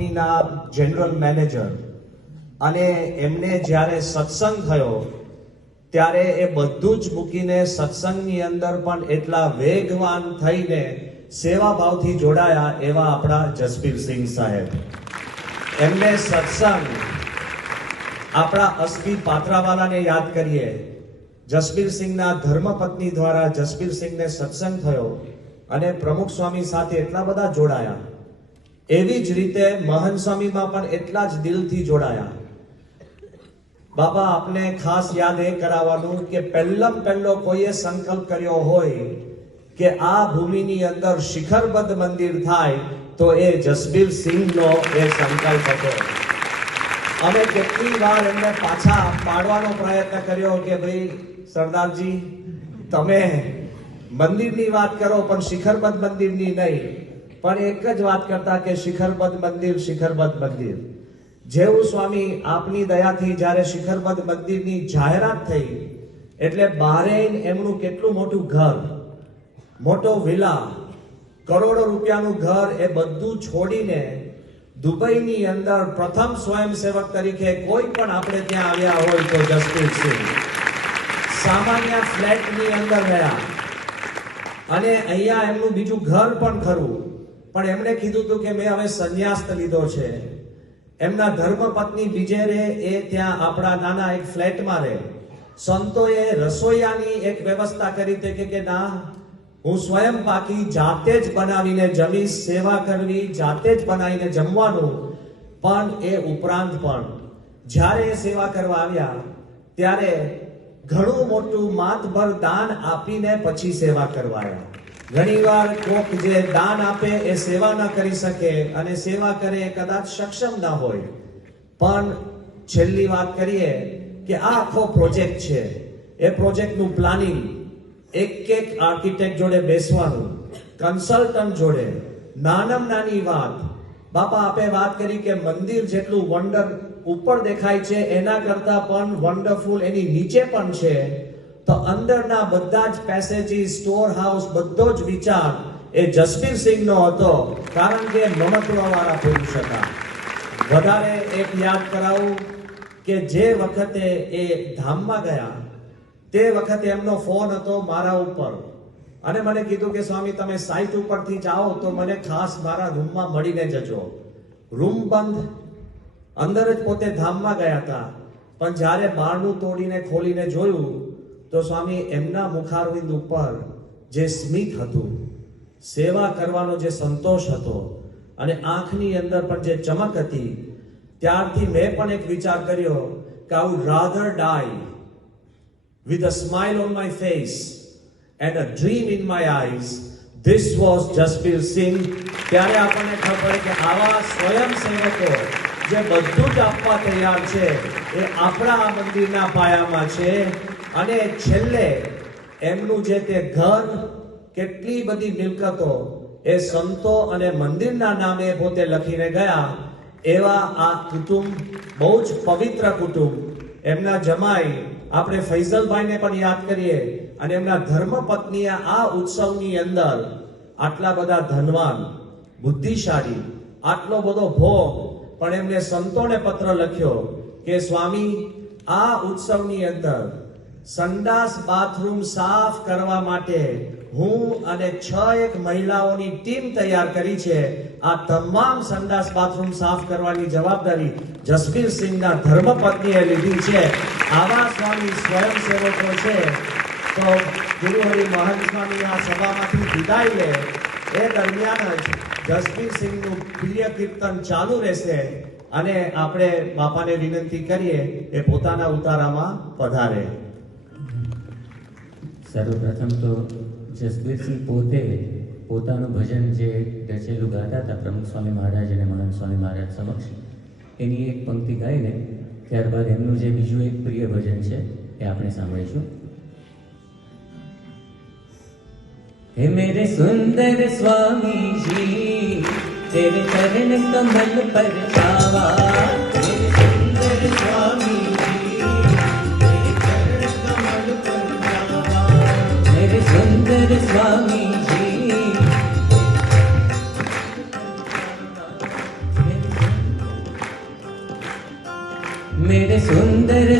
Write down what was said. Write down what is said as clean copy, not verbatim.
કંપનીના general manager, અને એમને જ્યારે સત્સંગ થયો ત્યારે એ બધું જ મૂકીને સત્સંગની અંદર પણ એટલા વેગવાન થઈને સેવાભાવથી જોડાયા એવા આપણા જસબીરસિંહ સાહેબ. એમને સત્સંગ, આપણા અસ્કી પાત્રાવાલાને યાદ કરીએ, જસબીરસિંહના ધર્મપત્ની દ્વારા જસબીરસિંહને સત્સંગ થયો અને પ્રમુખ સ્વામી સાથે એટલા બધા જોડાયા. એવી જ રીતે મહંત સ્વામીમાં પણ એટલા જ દિલથી જોડાયા. બાબા, આપને ખાસ યાદ એ કરાવવાનું કે પહેલો કોઈએ સંકલ્પ કર્યો હોય કે આ ભૂમિની અંદર શિખરબદ્ધ મંદિર થાય તો એ જસબીરસિંહનો એ સંકલ્પ હતો. અમે કેટલી વાર એમને પાછા પાડવાનો પ્રયત્ન કર્યો કે ભાઈ સરદારજી, તમે મંદિરની વાત કરો પણ શિખરબદ્ધ મંદિરની નહીં. પણ એક જ વાત કરતા કે શિખરબદ્ધ મંદિર. જેવું સ્વામી આપની દયાથી જ્યારે શિખરબદ્ધ મંદિરની જાહેરાત થઈ એટલે બહારેન એમનું કેટલું મોટું ઘર, મોટો વિલા, કરોડો રૂપિયાનું ઘર, એ બધું છોડીને દુબઈની અંદર પ્રથમ સ્વયંસેવક તરીકે કોઈ પણ આપણે ત્યાં આવ્યા હોય તો જસબીરસિંહ સામાન્ય ફ્લેટની અંદર ગયા. અને અહીંયા એમનું બીજું ઘર પણ ખરું, પણ એમણે કીધું હતું કે મેં હવે સંન્યાસ લીધો છે. એમના ધર્મપત્ની બીજે રહે, એ ત્યાં આપણા નાના એક ફ્લેટમાં રહે. સંતોએ રસોઈયાની એક વ્યવસ્થા કરી હતી કે ના, હું સ્વયં પાકી જાતે જ બનાવીને જમીશ, સેવા કરવી, જાતે જ બનાવીને જમવાનું. પણ એ ઉપરાંત પણ જ્યારે એ સેવા કરવા આવ્યા ત્યારે ઘણું મોટું માતભર દાન આપીને પછી સેવા કરવા આવ્યા. ઘણીવાર કોક જે દાન આપે એ સેવા ન કરી શકે, અને સેવા કરે એ કદાચ સક્ષમ ન હોય. પણ છેલ્લી વાત કરીએ કે આ આખો પ્રોજેક્ટ છે, એ પ્રોજેક્ટનું પ્લાનિંગ એક આર્કિટેક્ટ જોડે બેસવાનું, કન્સલ્ટન્ટ જોડે, નાનામાં નાની વાત. બાપા, આપે વાત કરી કે મંદિર જેટલું વન્ડર ઉપર દેખાય છે એના કરતા પણ વન્ડરફુલ એની નીચે પણ છે. તો અંદરના બધા જ પેસેજીસ, સ્ટોર હાઉસ, બધો જ વિચાર એ જસબીરસિંહનો હતો, કારણ કે મમત્વવાળા પુરુષ હતા. વધારે એક યાદ કરાવું કે જે વખતે એ ધામમાં ગયા તે વખતે એમનો ફોન હતો મારા ઉપર, અને મને કીધું કે સ્વામી, તમે સાઇટ ઉપરથી જાઓ તો મને ખાસ મારા રૂમમાં મળીને જજો. રૂમ બંધ, અંદર જ પોતે ધામમાં ગયા હતા. પણ જ્યારે બારણું તોડીને ખોલીને જોયું તો સ્વામી એમના મુખારવિંદ ઉપર જે સ્મિત હતું, સેવા કરવાનો જે સંતોષ હતો, અને આંખની અંદર પણ જે ચમક હતી, ત્યારથી મેં પણ એક વિચાર કર્યો કે I would rather die with a smile on my face and a dream in my eyes. This was જસબીરસિંહ. ત્યારે આપણને ખબર પડે કે આવા સ્વયંસેવકો જે બધું જ આપવા તૈયાર છે એ આપણા આ મંદિરના પાયામાં છે. અને છેલ્લે એમનું જે તે ઘર, કેટલી બધી મિલકતો એ સંતો અને મંદિરના નામે પોતે લખીને ગયા. એવા આ કુટુંબ બહુ જ પવિત્ર કુટુંબ. એમના જમાઈ આપણે ફૈઝલભાઈને પણ યાદ કરીએ, અને એમના ધર્મપત્નીએ આ ઉત્સવની અંદર આટલા બધા ધનવાન, બુદ્ધિશાળી, આટલો બધો ભોગ, પણ એમને સંતોને પત્ર લખ્યો કે સ્વામી, આ ઉત્સવની અંદર સંડાસ બાથરૂમ સાફ કરવા માટે હું અને 6 મહિલાઓની ટીમ તૈયાર કરી છે. આ તમામ સંડાસ બાથરૂમ સાફ કરવાની જવાબદારી જસબીરસિંહના ધર્મપત્નીએ લીધી છે. આવા સ્વામી સ્વયંસેવકો છે. તો ગુરુહરિ મહંત સ્વામી આ સભામાંથી વિદાય લે એ દરમિયાન જ જસબીરસિંહનું પ્રિય કીર્તન ચાલુ રહેશે, અને આપણે બાપાને વિનંતી કરીએ એ પોતાના ઉતારામાં પધારે. સર્વપ્રથમ તો જસબીરસિંહ પોતે પોતાનું ભજન જે રચેલું ગાતા હતા પ્રમુખ સ્વામી મહારાજ અને મહંત સ્વામી મહારાજ સમક્ષ, એની એક પંક્તિ ગાઈને ત્યારબાદ એમનું જે બીજું એક પ્રિય ભજન છે એ આપણે સાંભળીશું. हे मेरे सुंदर स्वामी जी, तेरे चरण कमल पर छावा. मेरे सुंदर स्वामी जी, तेरे चरण कमल पर छावा. मेरे सुंदर स्वामी जी, मेरे सुंदर मेरे सुंदर